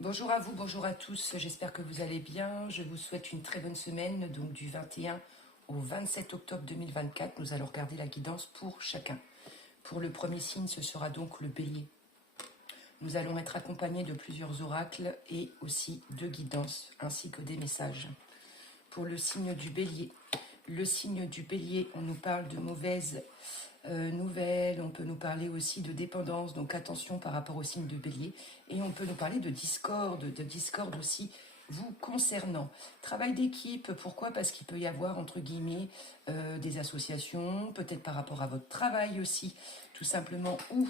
Bonjour à vous, bonjour à tous, j'espère que vous allez bien. Je vous souhaite une très bonne semaine, donc du 21 au 27 octobre 2024. Nous allons regarder la guidance pour chacun. Pour le premier signe, ce sera donc le bélier. Nous allons être accompagnés de plusieurs oracles et aussi de guidances, ainsi que des messages. Pour le signe du bélier, on nous parle de mauvaises nouvelles, on peut nous parler aussi de dépendance, donc attention par rapport au signe de bélier, et on peut nous parler de discorde aussi vous concernant. Travail d'équipe, pourquoi? Parce qu'il peut y avoir, entre guillemets, des associations, peut-être par rapport à votre travail aussi, tout simplement, ou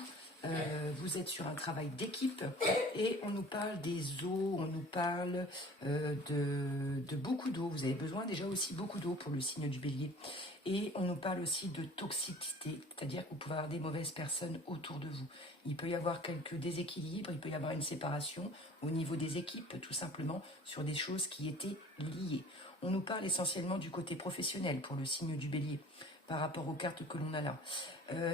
vous êtes sur un travail d'équipe et on nous parle des eaux, on nous parle de beaucoup d'eau. Vous avez besoin déjà aussi beaucoup d'eau pour le signe du bélier. Et on nous parle aussi de toxicité, c'est-à-dire que vous pouvez avoir des mauvaises personnes autour de vous. Il peut y avoir quelques déséquilibres, il peut y avoir une séparation au niveau des équipes, tout simplement, sur des choses qui étaient liées. On nous parle essentiellement du côté professionnel pour le signe du bélier, par rapport aux cartes que l'on a là.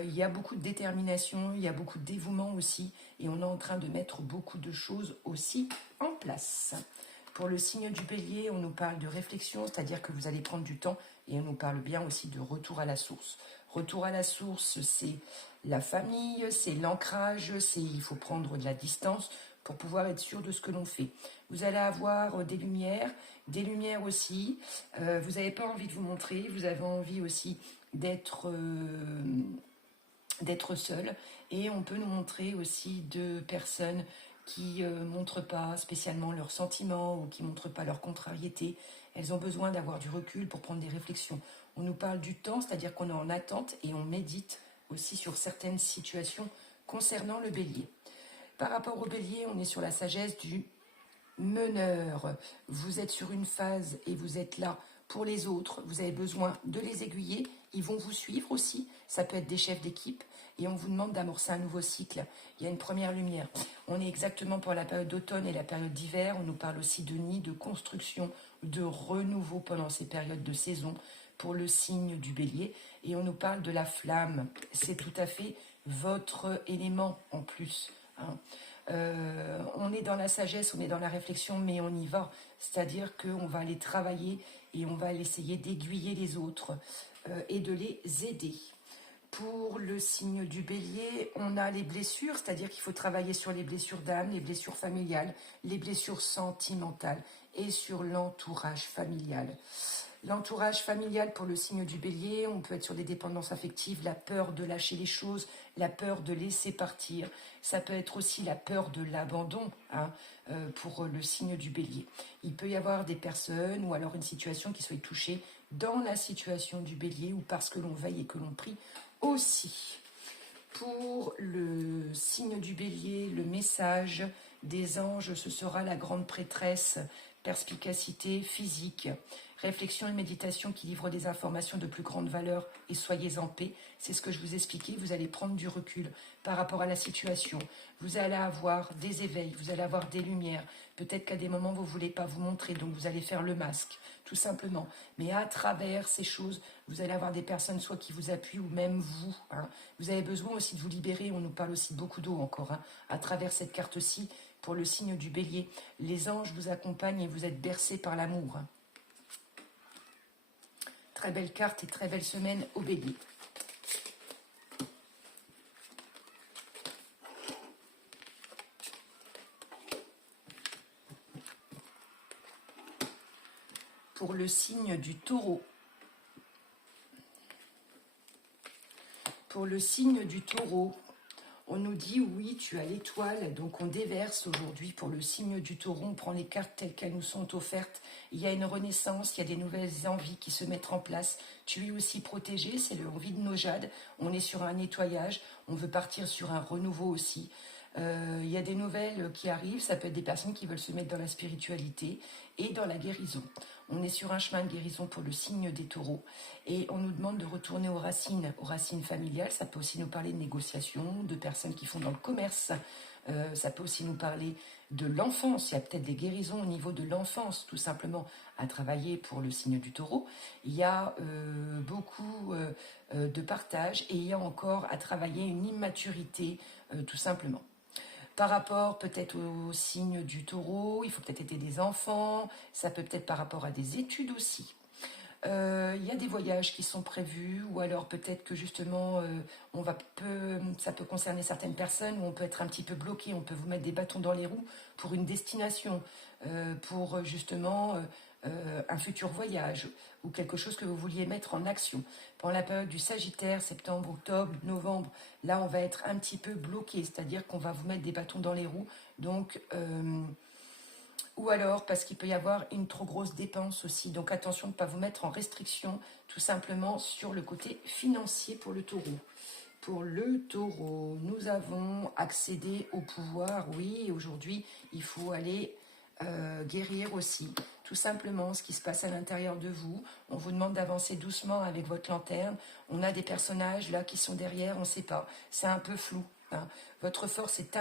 Il y a beaucoup de détermination, il y a beaucoup de dévouement aussi, et on est en train de mettre beaucoup de choses aussi en place. Pour le signe du bélier, on nous parle de réflexion, c'est-à-dire que vous allez prendre du temps, et on nous parle bien aussi de retour à la source. Retour à la source, c'est la famille, c'est l'ancrage, c'est il faut prendre de la distance pour pouvoir être sûr de ce que l'on fait. Vous allez avoir des lumières aussi. Vous n'avez pas envie de vous montrer, vous avez envie aussi d'être seul, et on peut nous montrer aussi de personnes qui montrent pas spécialement leurs sentiments ou qui montrent pas leur contrariété. Elles ont besoin d'avoir du recul pour prendre des réflexions. On nous parle du temps, c'est-à-dire qu'on est en attente et on médite aussi sur certaines situations concernant le bélier. Par rapport au bélier, on est sur la sagesse du meneur. Vous êtes sur une phase et vous êtes là pour les autres. Vous avez besoin de les aiguiller. Ils vont vous suivre aussi. Ça peut être des chefs d'équipe. Et on vous demande d'amorcer un nouveau cycle. Il y a une première lumière. On est exactement pour la période d'automne et la période d'hiver. On nous parle aussi de nid, de construction, de renouveau pendant ces périodes de saison pour le signe du bélier. Et on nous parle de la flamme. C'est tout à fait votre élément en plus, hein. On est dans la sagesse, on est dans la réflexion, mais on y va. C'est-à-dire qu'on va aller travailler et on va aller essayer d'aiguiller les autres et de les aider. Pour le signe du bélier, on a les blessures, c'est-à-dire qu'il faut travailler sur les blessures d'âme, les blessures familiales, les blessures sentimentales et sur l'entourage familial. L'entourage familial pour le signe du bélier, on peut être sur des dépendances affectives, la peur de lâcher les choses, la peur de laisser partir. Ça peut être aussi la peur de l'abandon, hein, pour le signe du bélier. Il peut y avoir des personnes ou alors une situation qui soit touchée dans la situation du bélier ou parce que l'on veille et que l'on prie aussi. Pour le signe du bélier, le message des anges, ce sera la grande prêtresse, perspicacité physique, réflexion et méditation qui livrent des informations de plus grande valeur et soyez en paix. C'est ce que je vous expliquais, vous allez prendre du recul par rapport à la situation. Vous allez avoir des éveils, vous allez avoir des lumières. Peut-être qu'à des moments, vous ne voulez pas vous montrer, donc vous allez faire le masque, tout simplement. Mais à travers ces choses, vous allez avoir des personnes soit qui vous appuient ou même vous, hein. Vous avez besoin aussi de vous libérer, on nous parle aussi beaucoup d'eau encore, hein, à travers cette carte-ci. Pour le signe du bélier, les anges vous accompagnent et vous êtes bercés par l'amour. Très belle carte et très belle semaine au bélier. Pour le signe du taureau. Pour le signe du taureau, on nous dit oui, tu as l'étoile, donc on déverse aujourd'hui pour le signe du taureau, on prend les cartes telles qu'elles nous sont offertes. Il y a une renaissance, il y a des nouvelles envies qui se mettent en place. Tu es aussi protégé, c'est l'envie de nos jades. On est sur un nettoyage, on veut partir sur un renouveau aussi. Il y a des nouvelles qui arrivent, ça peut être des personnes qui veulent se mettre dans la spiritualité et dans la guérison. On est sur un chemin de guérison pour le signe des taureaux et on nous demande de retourner aux racines familiales. Ça peut aussi nous parler de négociations, de personnes qui font dans le commerce. Ça peut aussi nous parler de l'enfance. Il y a peut-être des guérisons au niveau de l'enfance, tout simplement, à travailler pour le signe du taureau. Il y a beaucoup de partage et il y a encore à travailler une immaturité, tout simplement. Par rapport peut-être au signe du taureau, il faut peut-être aider des enfants, ça peut être par rapport à des études aussi. Il y a des voyages qui sont prévus, ou alors peut-être que justement, ça peut concerner certaines personnes où on peut être un petit peu bloqué, on peut vous mettre des bâtons dans les roues pour une destination, pour justement un futur voyage ou quelque chose que vous vouliez mettre en action. Pendant la période du Sagittaire, septembre, octobre, novembre, là on va être un petit peu bloqué, c'est-à-dire qu'on va vous mettre des bâtons dans les roues, donc... ou alors parce qu'il peut y avoir une trop grosse dépense aussi. Donc attention de ne pas vous mettre en restriction, tout simplement sur le côté financier pour le taureau. Pour le taureau, nous avons accédé au pouvoir. Oui, aujourd'hui, il faut aller guérir aussi. Tout simplement, ce qui se passe à l'intérieur de vous. On vous demande d'avancer doucement avec votre lanterne. On a des personnages là qui sont derrière, on ne sait pas. C'est un peu flou. Hein. Votre force est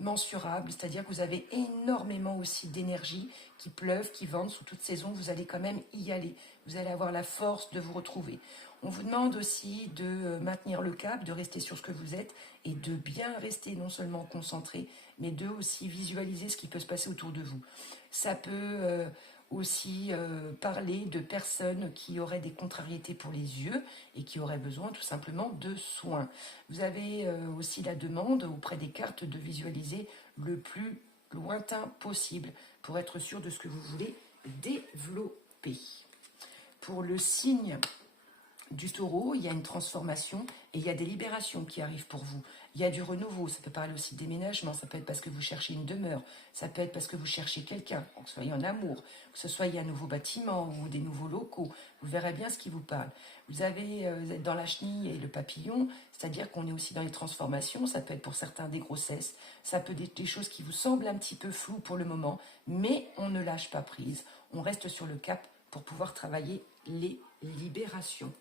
mensurable, c'est-à-dire que vous avez énormément aussi d'énergie, qui pleuve, qui vente sous toute saison, vous allez quand même y aller, vous allez avoir la force de vous retrouver. On vous demande aussi de maintenir le cap, de rester sur ce que vous êtes et de bien rester non seulement concentré, mais de aussi visualiser ce qui peut se passer autour de vous. Ça peut aussi parler de personnes qui auraient des contrariétés pour les yeux et qui auraient besoin tout simplement de soins. Vous avez aussi la demande auprès des cartes de visualiser le plus lointain possible pour être sûr de ce que vous voulez développer. Pour le signe du taureau, il y a une transformation et il y a des libérations qui arrivent pour vous. Il y a du renouveau, ça peut parler aussi de déménagement, ça peut être parce que vous cherchez une demeure, ça peut être parce que vous cherchez quelqu'un, que ce soit en amour, que ce soit un nouveau bâtiment ou des nouveaux locaux, vous verrez bien ce qui vous parle. Vous êtes dans la chenille et le papillon, c'est-à-dire qu'on est aussi dans les transformations, ça peut être pour certains des grossesses, ça peut être des choses qui vous semblent un petit peu floues pour le moment, mais on ne lâche pas prise, on reste sur le cap pour pouvoir travailler les libérations.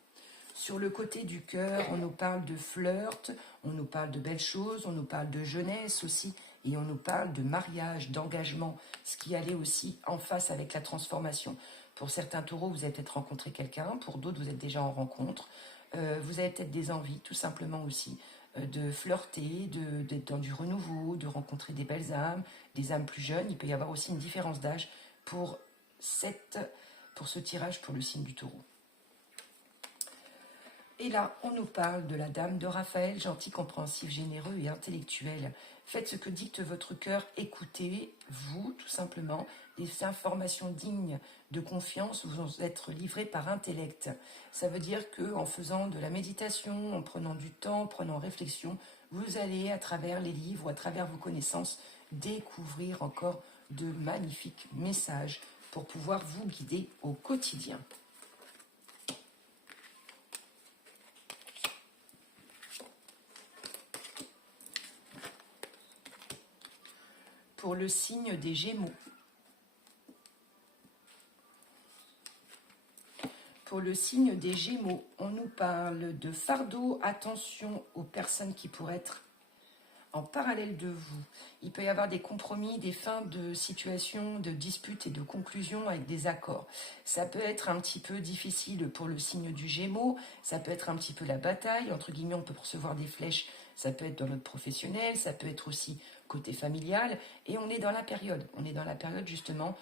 Sur le côté du cœur, on nous parle de flirt, on nous parle de belles choses, on nous parle de jeunesse aussi, et on nous parle de mariage, d'engagement, ce qui allait aussi en face avec la transformation. Pour certains taureaux, vous avez peut-être rencontré quelqu'un, pour d'autres, vous êtes déjà en rencontre. Vous avez peut-être des envies, tout simplement aussi, de flirter, d'être dans du renouveau, de rencontrer des belles âmes, des âmes plus jeunes. Il peut y avoir aussi une différence d'âge pour ce tirage pour le signe du taureau. Et là, on nous parle de la dame de Raphaël, gentil, compréhensif, généreux et intellectuel. Faites ce que dicte votre cœur, écoutez-vous, tout simplement. Des informations dignes de confiance vont être livrées par intellect. Ça veut dire qu'en faisant de la méditation, en prenant du temps, en prenant réflexion, vous allez, à travers les livres, à travers vos connaissances, découvrir encore de magnifiques messages pour pouvoir vous guider au quotidien. Pour le signe des Gémeaux. Pour le signe des Gémeaux, on nous parle de fardeau, attention aux personnes qui pourraient être en parallèle de vous. Il peut y avoir des compromis, des fins de situation, de disputes et de conclusions avec des accords. Ça peut être un petit peu difficile pour le signe du Gémeaux, ça peut être un petit peu la bataille, entre guillemets on peut recevoir des flèches, ça peut être dans notre professionnel, ça peut être aussi côté familial, et on est dans la période justement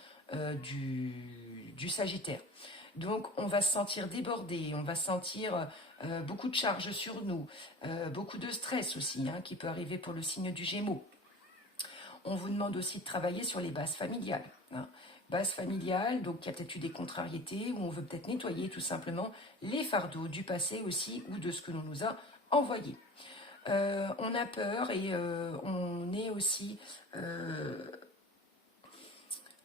du Sagittaire. Donc on va se sentir débordé, on va sentir beaucoup de charges sur nous, beaucoup de stress aussi qui peut arriver pour le signe du Gémeaux. On vous demande aussi de travailler sur les bases familiales. Base familiale, donc il y a peut-être eu des contrariétés, où on veut peut-être nettoyer tout simplement les fardeaux du passé aussi, ou de ce que l'on nous a envoyé. On a peur et on est aussi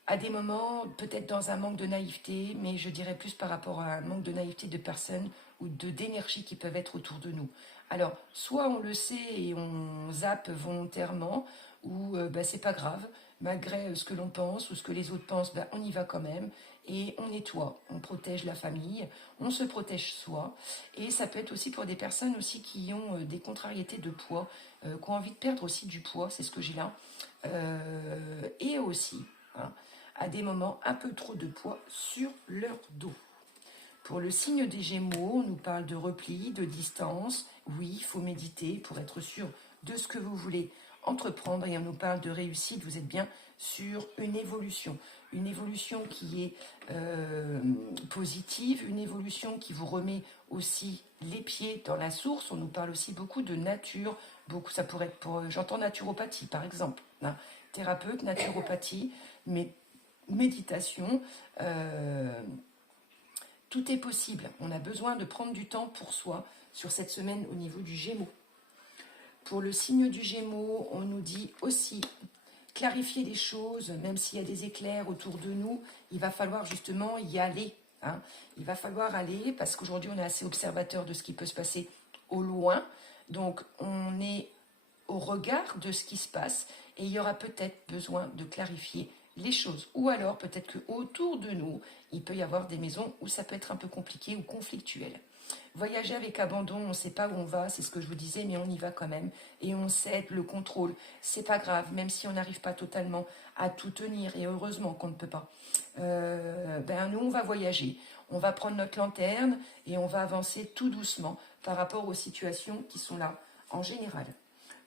à des moments peut-être dans un manque de naïveté, mais je dirais plus par rapport à un manque de naïveté de personnes ou d'énergie qui peuvent être autour de nous. Alors, soit on le sait et on zappe volontairement, ou c'est pas grave, malgré ce que l'on pense ou ce que les autres pensent, on y va quand même, et on nettoie, on protège la famille, on se protège soi, et ça peut être aussi pour des personnes aussi qui ont des contrariétés de poids, qui ont envie de perdre aussi du poids, c'est ce que j'ai là, et aussi à des moments un peu trop de poids sur leur dos. Pour le signe des Gémeaux, on nous parle de repli, de distance. Oui, il faut méditer pour être sûr de ce que vous voulez entreprendre et on nous parle de réussite, vous êtes bien sur une évolution qui est positive, une évolution qui vous remet aussi les pieds dans la source. On nous parle aussi beaucoup de nature, beaucoup, ça pourrait être pour, j'entends naturopathie par exemple, hein, thérapeute, naturopathie, mais méditation, tout est possible. On a besoin de prendre du temps pour soi sur cette semaine au niveau du Gémeaux. Pour le signe du Gémeaux, on nous dit aussi clarifier les choses, même s'il y a des éclairs autour de nous, il va falloir justement y aller. Hein. Il va falloir aller parce qu'aujourd'hui on est assez observateur de ce qui peut se passer au loin. Donc on est au regard de ce qui se passe et il y aura peut-être besoin de clarifier les choses. Ou alors peut-être qu'autour de nous, il peut y avoir des maisons où ça peut être un peu compliqué ou conflictuel. Voyager avec abandon, on ne sait pas où on va, c'est ce que je vous disais, mais on y va quand même. Et on cède le contrôle. C'est pas grave, même si on n'arrive pas totalement à tout tenir, et heureusement qu'on ne peut pas. Nous, on va voyager. On va prendre notre lanterne et on va avancer tout doucement par rapport aux situations qui sont là en général.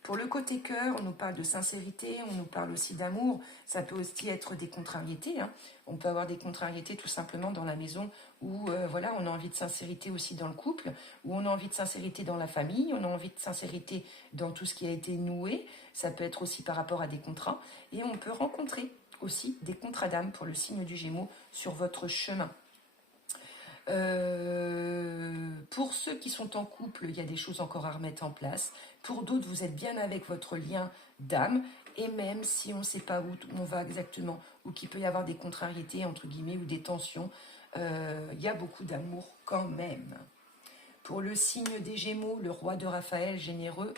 Pour le côté cœur, on nous parle de sincérité, on nous parle aussi d'amour. Ça peut aussi être des contrariétés. Hein. On peut avoir des contrariétés tout simplement dans la maison où voilà, on a envie de sincérité aussi dans le couple, où on a envie de sincérité dans la famille, on a envie de sincérité dans tout ce qui a été noué. Ça peut être aussi par rapport à des contrats. Et on peut rencontrer aussi des contrats d'âme pour le signe du Gémeaux sur votre chemin. Pour ceux qui sont en couple, il y a des choses encore à remettre en place. Pour d'autres, vous êtes bien avec votre lien d'âme. Et même si on ne sait pas où on va exactement, ou qu'il peut y avoir des contrariétés, entre guillemets, ou des tensions, il y a beaucoup d'amour quand même. Pour le signe des Gémeaux, le roi de Raphaël, généreux,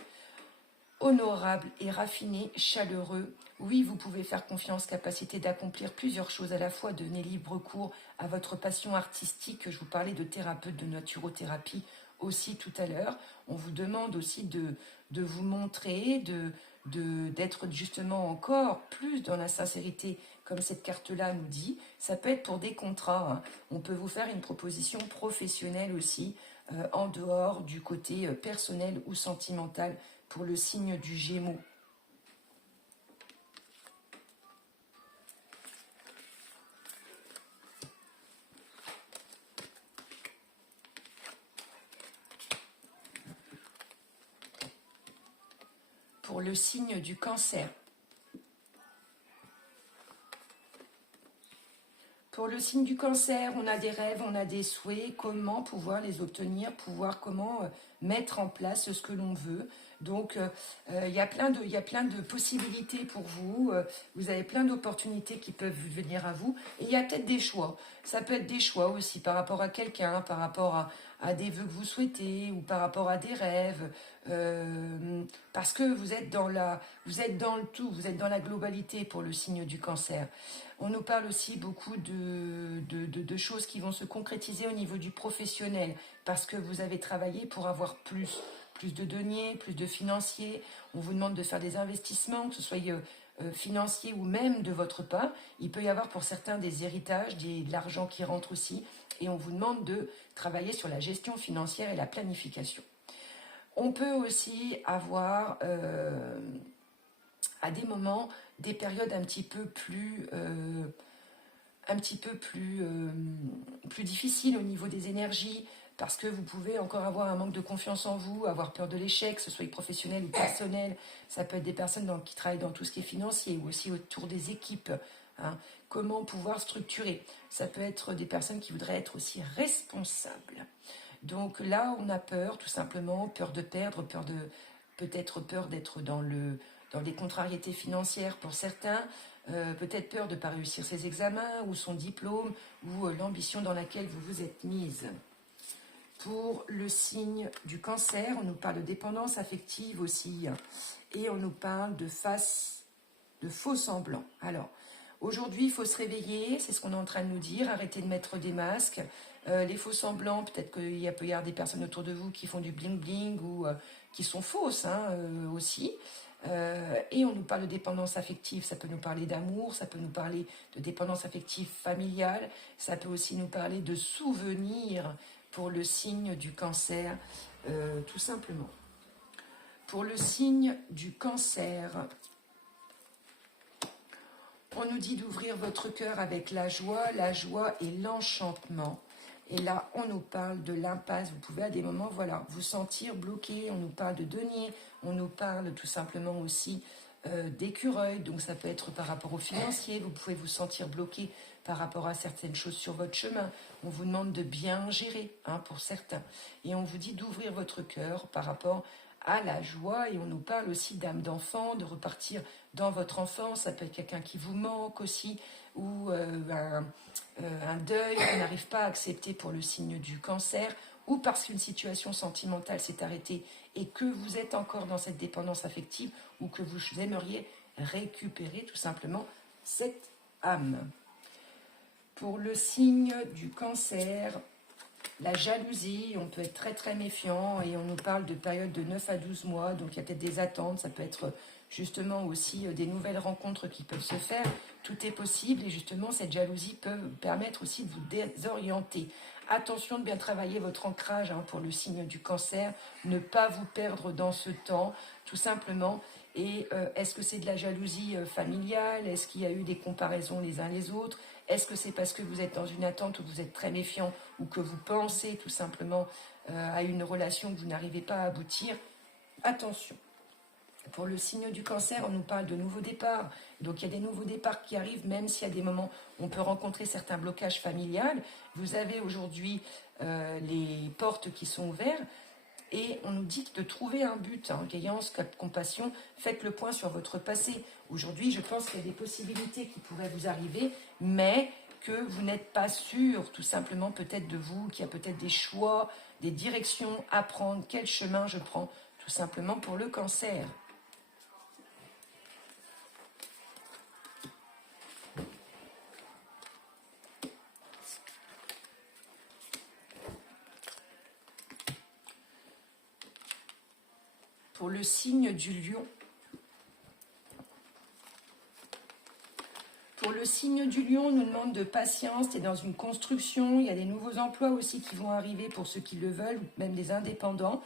honorable et raffiné, chaleureux. Oui, vous pouvez faire confiance, capacité d'accomplir plusieurs choses à la fois, donner libre cours à votre passion artistique. Je vous parlais de thérapeute, de naturothérapie aussi tout à l'heure. On vous demande aussi de vous montrer, d'être justement encore plus dans la sincérité, comme cette carte-là nous dit. Ça peut être pour des contrats. Hein. On peut vous faire une proposition professionnelle aussi, en dehors du côté personnel ou sentimental pour le signe du Gémeaux. Pour le signe du Cancer. Pour le signe du Cancer, on a des rêves, on a des souhaits, comment pouvoir les obtenir, comment mettre en place ce que l'on veut. Donc, il y a plein de possibilités pour vous. Vous avez plein d'opportunités qui peuvent venir à vous. Et il y a peut-être des choix. Ça peut être des choix aussi par rapport à quelqu'un, par rapport à des vœux que vous souhaitez ou par rapport à des rêves. Parce que vous êtes dans le tout, vous êtes dans la globalité pour le signe du Cancer. On nous parle aussi beaucoup de choses qui vont se concrétiser au niveau du professionnel parce que vous avez travaillé pour avoir plus de deniers, plus de financiers. On vous demande de faire des investissements, que ce soit financiers ou même de votre part. Il peut y avoir pour certains des héritages, de l'argent qui rentre aussi. Et on vous demande de travailler sur la gestion financière et la planification. On peut aussi avoir à des moments des périodes un petit peu plus difficiles au niveau des énergies, parce que vous pouvez encore avoir un manque de confiance en vous, avoir peur de l'échec, que ce soit professionnel ou personnel. Ça peut être des personnes qui travaillent dans tout ce qui est financier ou aussi autour des équipes. Hein. Comment pouvoir structurer? Ça peut être des personnes qui voudraient être aussi responsables. Donc là, on a peur, tout simplement, peur de perdre, peut-être peur d'être dans des contrariétés financières pour certains, peut-être peur de ne pas réussir ses examens ou son diplôme ou l'ambition dans laquelle vous vous êtes mise. Pour le signe du Cancer, on nous parle de dépendance affective aussi et on nous parle de faux semblants. Alors, aujourd'hui, il faut se réveiller, c'est ce qu'on est en train de nous dire, arrêter de mettre des masques. Les faux semblants, peut-être qu'il peut y avoir des personnes autour de vous qui font du bling-bling ou qui sont fausses aussi. Et on nous parle de dépendance affective, ça peut nous parler d'amour, ça peut nous parler de dépendance affective familiale, ça peut aussi nous parler de souvenirs pour le signe du Cancer, tout simplement. Pour le signe du Cancer, on nous dit d'ouvrir votre cœur avec la joie et l'enchantement. Et là, on nous parle de l'impasse. Vous pouvez à des moments, voilà, vous sentir bloqué. On nous parle de denier. On nous parle tout simplement aussi d'écureuil. Donc, ça peut être par rapport aux financiers. Vous pouvez vous sentir bloqué par rapport à certaines choses sur votre chemin. On vous demande de bien gérer, hein, pour certains. Et on vous dit d'ouvrir votre cœur par rapport à la joie. Et on nous parle aussi d'âme d'enfant, de repartir dans votre enfance. Ça peut être quelqu'un qui vous manque aussi, ou un deuil qu'on n'arrive pas à accepter pour le signe du Cancer, ou parce qu'une situation sentimentale s'est arrêtée et que vous êtes encore dans cette dépendance affective, ou que vous aimeriez récupérer tout simplement cette âme. Pour le signe du Cancer, la jalousie, on peut être très très méfiant et on nous parle de période de 9 à 12 mois, donc il y a peut-être des attentes, ça peut être justement aussi des nouvelles rencontres qui peuvent se faire, tout est possible et justement cette jalousie peut permettre aussi de vous désorienter. Attention de bien travailler votre ancrage, hein, pour le signe du Cancer, ne pas vous perdre dans ce temps, tout simplement. Et est-ce que c'est de la jalousie familiale? Est-ce qu'il y a eu des comparaisons les uns les autres? Est-ce que c'est parce que vous êtes dans une attente où vous êtes très méfiant ou que vous pensez tout simplement à une relation que vous n'arrivez pas à aboutir? Attention. Pour le signe du Cancer, on nous parle de nouveaux départs. Donc, il y a des nouveaux départs qui arrivent, même s'il y a des moments où on peut rencontrer certains blocages familiales. Vous avez aujourd'hui les portes qui sont ouvertes. Et on nous dit de trouver un but, hein, guidance, compassion, faites le point sur votre passé. Aujourd'hui, je pense qu'il y a des possibilités qui pourraient vous arriver, mais que vous n'êtes pas sûr, tout simplement, peut-être de vous, qu'il y a peut-être des choix, des directions à prendre, quel chemin je prends, tout simplement pour le Cancer. Pour le signe du Lion. Pour le signe du Lion, on nous demande de patience, c'est dans une construction, il y a des nouveaux emplois aussi qui vont arriver pour ceux qui le veulent, même des indépendants.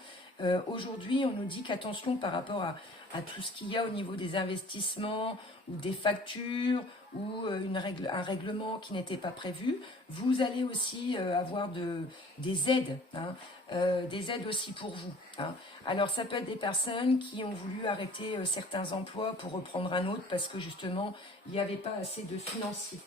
Aujourd'hui, on nous dit qu'attention par rapport à tout ce qu'il y a au niveau des investissements ou des factures ou un règlement qui n'était pas prévu. Vous allez aussi avoir des aides, hein, des aides aussi pour vous, hein. Alors, ça peut être des personnes qui ont voulu arrêter certains emplois pour reprendre un autre parce que justement, il n'y avait pas assez de financiers.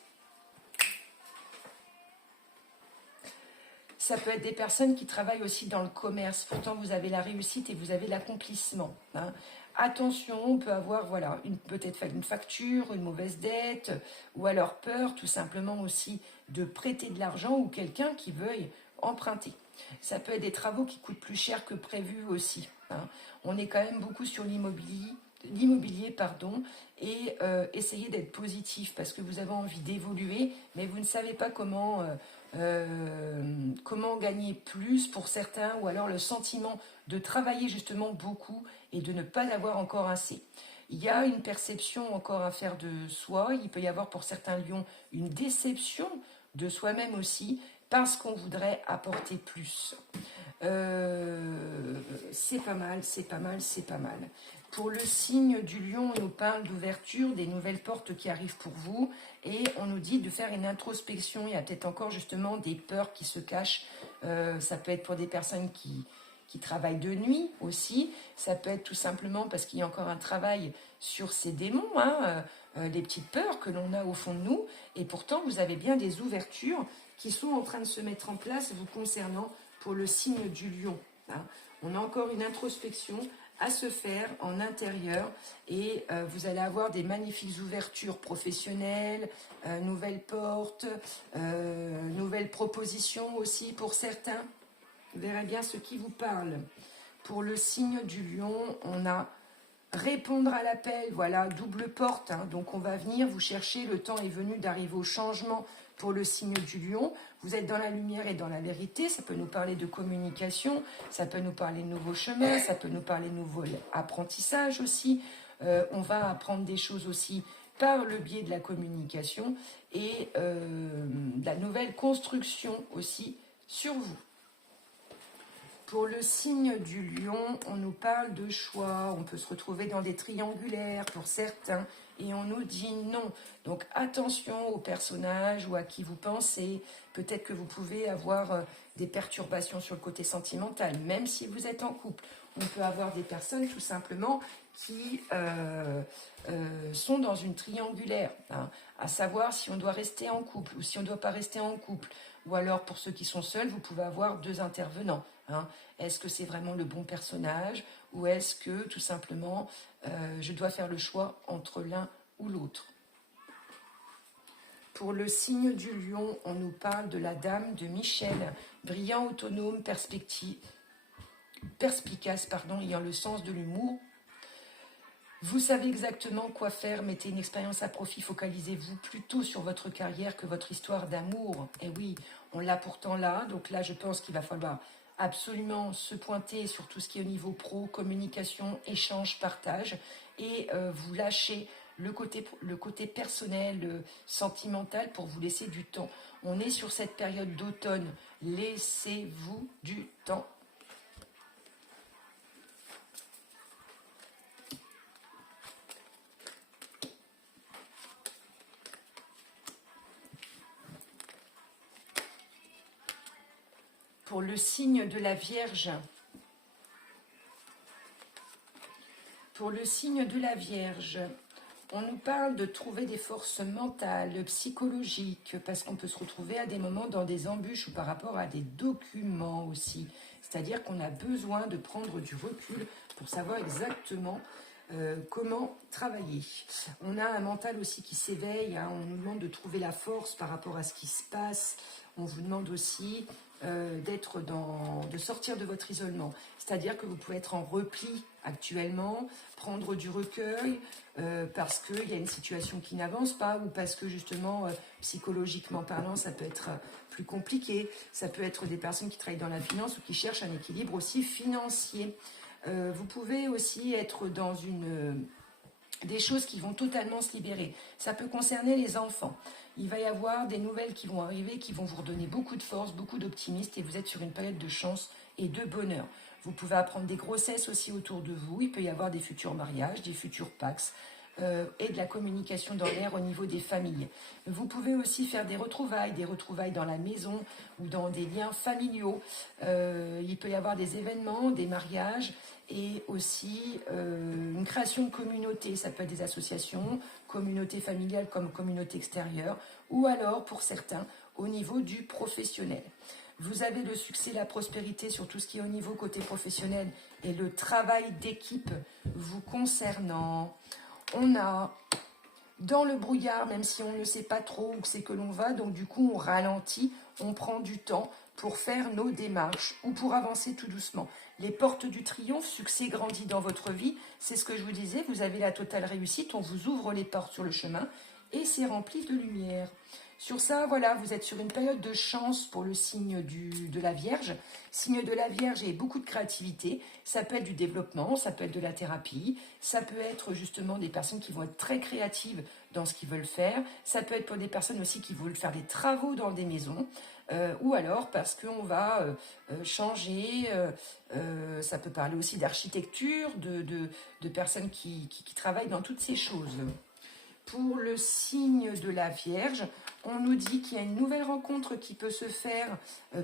Ça peut être des personnes qui travaillent aussi dans le commerce. Pourtant, vous avez la réussite et vous avez l'accomplissement, hein. Attention, on peut avoir voilà, peut-être une facture, une mauvaise dette, ou alors peur tout simplement aussi de prêter de l'argent ou quelqu'un qui veuille emprunter. Ça peut être des travaux qui coûtent plus cher que prévu aussi, hein. On est quand même beaucoup sur l'immobilier, pardon, et essayez d'être positif parce que vous avez envie d'évoluer, mais vous ne savez pas comment gagner plus pour certains, ou alors le sentiment de travailler justement beaucoup et de ne pas avoir encore assez. Il y a une perception encore à faire de soi, il peut y avoir pour certains lions une déception de soi-même aussi, parce qu'on voudrait apporter plus. C'est pas mal, c'est pas mal, c'est pas mal. Pour le signe du Lion, on nous parle d'ouverture, des nouvelles portes qui arrivent pour vous, et on nous dit de faire une introspection. Il y a peut-être encore justement des peurs qui se cachent. Ça peut être pour des personnes qui travaillent de nuit aussi. Ça peut être tout simplement parce qu'il y a encore un travail sur ces démons, hein, les petites peurs que l'on a au fond de nous. Et pourtant, vous avez bien des ouvertures qui sont en train de se mettre en place vous concernant pour le signe du Lion, hein. On a encore une introspection à se faire en intérieur et vous allez avoir des magnifiques ouvertures professionnelles, nouvelles portes, nouvelles propositions aussi pour certains. Vous verrez bien ce qui vous parle. Pour le signe du Lion, on a répondre à l'appel, voilà, double porte, hein. Donc on va venir vous chercher, le temps est venu d'arriver au changement pour le signe du Lion. Vous êtes dans la lumière et dans la vérité, ça peut nous parler de communication, ça peut nous parler de nouveaux chemins, ça peut nous parler de nouveaux apprentissages aussi. On va apprendre des choses aussi par le biais de la communication et de la nouvelle construction aussi sur vous. Pour le signe du lion, on nous parle de choix, on peut se retrouver dans des triangulaires pour certains, et on nous dit non. Donc attention aux personnages ou à qui vous pensez. Peut-être que vous pouvez avoir des perturbations sur le côté sentimental, même si vous êtes en couple. On peut avoir des personnes tout simplement qui sont dans une triangulaire, hein, à savoir si on doit rester en couple ou si on ne doit pas rester en couple. Ou alors, pour ceux qui sont seuls, vous pouvez avoir deux intervenants. Hein. Est-ce que c'est vraiment le bon personnage ou est-ce que, tout simplement, je dois faire le choix entre l'un ou l'autre? Pour le signe du lion, on nous parle de la dame de Michel, brillant, autonome, perspicace, ayant le sens de l'humour. Vous savez exactement quoi faire, mettez une expérience à profit, focalisez-vous plutôt sur votre carrière que votre histoire d'amour. Et oui, on l'a pourtant là, donc là je pense qu'il va falloir absolument se pointer sur tout ce qui est au niveau pro, communication, échange, partage, et vous lâchez le côté personnel, sentimental pour vous laisser du temps. On est sur cette période d'automne, laissez-vous du temps. Pour le signe de la Vierge, on nous parle de trouver des forces mentales, psychologiques, parce qu'on peut se retrouver à des moments dans des embûches ou par rapport à des documents aussi. C'est-à-dire qu'on a besoin de prendre du recul pour savoir exactement comment travailler. On a un mental aussi qui s'éveille, hein, on nous demande de trouver la force par rapport à ce qui se passe. On vous demande aussi de sortir de votre isolement. C'est-à-dire que vous pouvez être en repli actuellement, prendre du recueil parce qu'il y a une situation qui n'avance pas ou parce que justement, psychologiquement parlant, ça peut être plus compliqué. Ça peut être des personnes qui travaillent dans la finance ou qui cherchent un équilibre aussi financier. Vous pouvez aussi être dans des choses qui vont totalement se libérer. Ça peut concerner les enfants. Il va y avoir des nouvelles qui vont arriver, qui vont vous redonner beaucoup de force, beaucoup d'optimisme, et vous êtes sur une période de chance et de bonheur. Vous pouvez apprendre des grossesses aussi autour de vous. Il peut y avoir des futurs mariages, des futurs Pax, et de la communication dans l'air au niveau des familles. Vous pouvez aussi faire des retrouvailles dans la maison ou dans des liens familiaux. Il peut y avoir des événements, des mariages et aussi une création de communauté. Ça peut être des associations, communauté familiale comme communauté extérieure, ou alors pour certains au niveau du professionnel. Vous avez le succès, la prospérité sur tout ce qui est au niveau côté professionnel et le travail d'équipe vous concernant. On a dans le brouillard, même si on ne sait pas trop où c'est que l'on va, donc du coup on ralentit, on prend du temps pour faire nos démarches ou pour avancer tout doucement. Les portes du triomphe, succès grandit dans votre vie, c'est ce que je vous disais, vous avez la totale réussite, on vous ouvre les portes sur le chemin et c'est rempli de lumière. Sur ça, voilà, vous êtes sur une période de chance pour le signe de la Vierge. Signe de la Vierge et beaucoup de créativité. Ça peut être du développement, ça peut être de la thérapie, ça peut être justement des personnes qui vont être très créatives dans ce qu'ils veulent faire. Ça peut être pour des personnes aussi qui veulent faire des travaux dans des maisons. Ou alors parce qu'on va changer, ça peut parler aussi d'architecture, de personnes qui travaillent dans toutes ces choses. Pour le signe de la Vierge, on nous dit qu'il y a une nouvelle rencontre qui peut se faire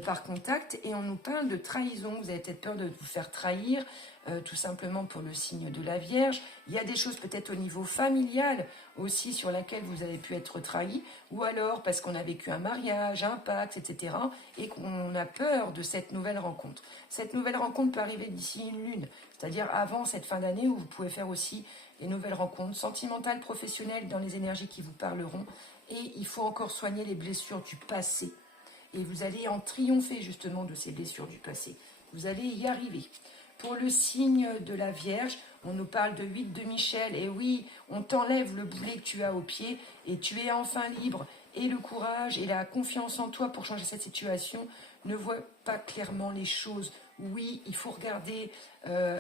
par contact et on nous parle de trahison. Vous avez peut-être peur de vous faire trahir, tout simplement pour le signe de la Vierge. Il y a des choses peut-être au niveau familial aussi sur laquelle vous avez pu être trahi, ou alors parce qu'on a vécu un mariage, un pacte, etc. et qu'on a peur de cette nouvelle rencontre. Cette nouvelle rencontre peut arriver d'ici une lune, c'est-à-dire avant cette fin d'année où vous pouvez faire aussi les nouvelles rencontres sentimentales, professionnelles dans les énergies qui vous parleront. Et il faut encore soigner les blessures du passé. Et vous allez en triompher justement de ces blessures du passé. Vous allez y arriver. Pour le signe de la Vierge, on nous parle de 8 de Michel. Et oui, on t'enlève le boulet que tu as au pied et tu es enfin libre. Et le courage et la confiance en toi pour changer cette situation. Ne vois pas clairement les choses. Oui, il faut regarder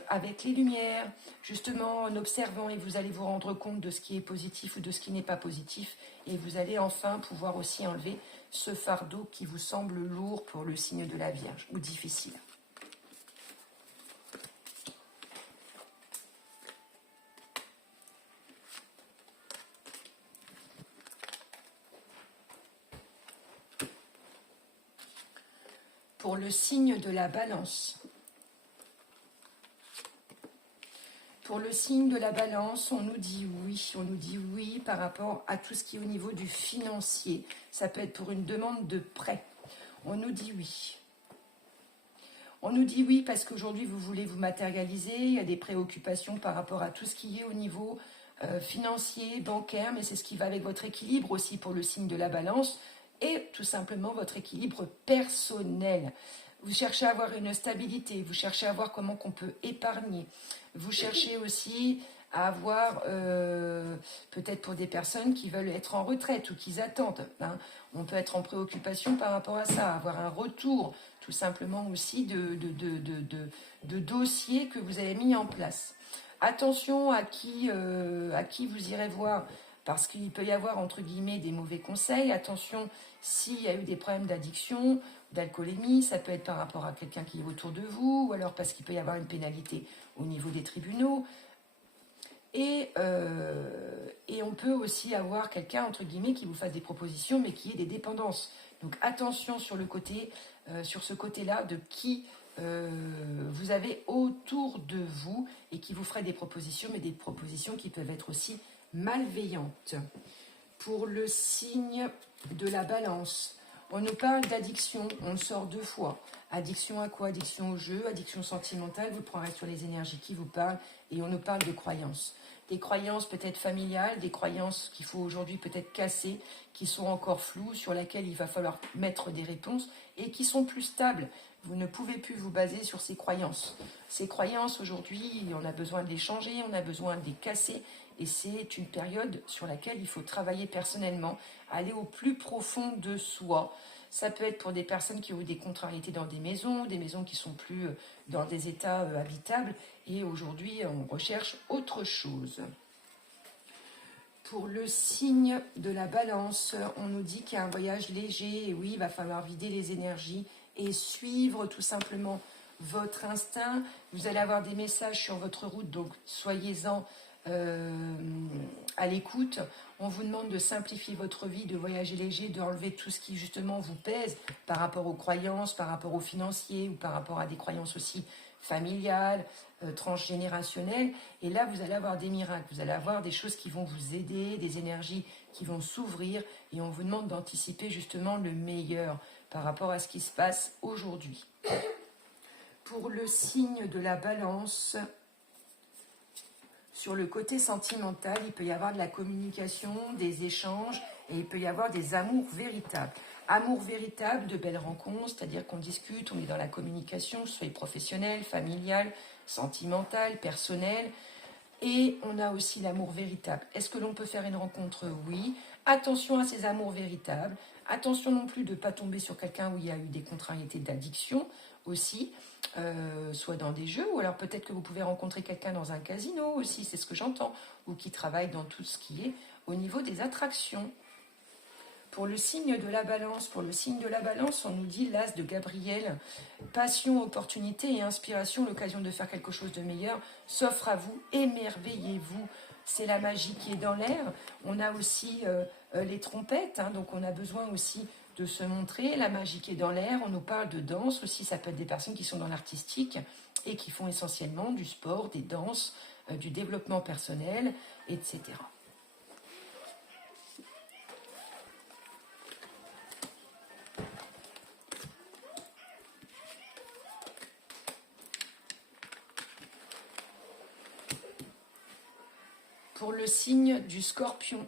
avec les lumières, justement en observant, et vous allez vous rendre compte de ce qui est positif ou de ce qui n'est pas positif. Et vous allez enfin pouvoir aussi enlever ce fardeau qui vous semble lourd pour le signe de la Vierge ou difficile. Pour le signe de la balance. Pour le signe de la balance, on nous dit oui par rapport à tout ce qui est au niveau du financier. Ça peut être pour une demande de prêt. On nous dit oui. On nous dit oui parce qu'aujourd'hui, vous voulez vous matérialiser. Il y a des préoccupations par rapport à tout ce qui est au niveau financier, bancaire, mais c'est ce qui va avec votre équilibre aussi pour le signe de la balance et tout simplement votre équilibre personnel. Vous cherchez à avoir une stabilité, vous cherchez à voir comment qu'on peut épargner. Vous cherchez aussi à avoir, peut-être pour des personnes qui veulent être en retraite ou qui attendent. Hein. On peut être en préoccupation par rapport à ça, avoir un retour tout simplement aussi de dossiers que vous avez mis en place. Attention à qui vous irez voir, parce qu'il peut y avoir, entre guillemets, des mauvais conseils. Attention s'il y a eu des problèmes d'addiction, d'alcoolémie, ça peut être par rapport à quelqu'un qui est autour de vous, ou alors parce qu'il peut y avoir une pénalité au niveau des tribunaux. Et on peut aussi avoir quelqu'un, entre guillemets, qui vous fasse des propositions, mais qui ait des dépendances. Donc attention sur ce côté-là de qui vous avez autour de vous et qui vous ferait des propositions, mais des propositions qui peuvent être aussi malveillantes. Pour le signe de la balance, on nous parle d'addiction, on le sort 2 fois. Addiction à quoi? Addiction au jeu, addiction sentimentale, vous prendrez sur les énergies qui vous parlent, et on nous parle de croyances. Des croyances peut-être familiales, des croyances qu'il faut aujourd'hui peut-être casser, qui sont encore floues, sur lesquelles il va falloir mettre des réponses, et qui sont plus stables. Vous ne pouvez plus vous baser sur ces croyances. Ces croyances, aujourd'hui, on a besoin de les changer, on a besoin de les casser, et c'est une période sur laquelle il faut travailler personnellement, aller au plus profond de soi. Ça peut être pour des personnes qui ont eu des contrariétés dans des maisons qui sont plus dans des états habitables, et aujourd'hui on recherche autre chose. Pour le signe de la balance, on nous dit qu'il y a un voyage léger, et oui, il va falloir vider les énergies et suivre tout simplement votre instinct. Vous allez avoir des messages sur votre route, donc soyez-en à l'écoute. On vous demande de simplifier votre vie, de voyager léger, d'enlever tout ce qui justement vous pèse par rapport aux croyances, par rapport aux financiers ou par rapport à des croyances aussi familiales, transgénérationnelles. Et là, vous allez avoir des miracles, vous allez avoir des choses qui vont vous aider, des énergies qui vont s'ouvrir, et on vous demande d'anticiper justement le meilleur par rapport à ce qui se passe aujourd'hui. Pour le signe de la balance, sur le côté sentimental, il peut y avoir de la communication, des échanges, et il peut y avoir des amours véritables. Amour véritable, de belles rencontres, c'est-à-dire qu'on discute, on est dans la communication, que ce soit professionnelle, familiale, sentimentale, personnelle. Et on a aussi l'amour véritable. Est-ce que l'on peut faire une rencontre? Oui. Attention à ces amours véritables. Attention non plus de ne pas tomber sur quelqu'un où il y a eu des contrariétés d'addiction aussi, soit dans des jeux, ou alors peut-être que vous pouvez rencontrer quelqu'un dans un casino aussi, c'est ce que j'entends, ou qui travaille dans tout ce qui est au niveau des attractions. Pour le signe de la balance, on nous dit l'as de Gabriel, passion, opportunité et inspiration, l'occasion de faire quelque chose de meilleur s'offre à vous, émerveillez-vous. C'est la magie qui est dans l'air. On a aussi les trompettes, hein, donc on a besoin aussi de se montrer. La magie qui est dans l'air, on nous parle de danse aussi, ça peut être des personnes qui sont dans l'artistique et qui font essentiellement du sport, des danses, du développement personnel, etc. Pour le signe du Scorpion.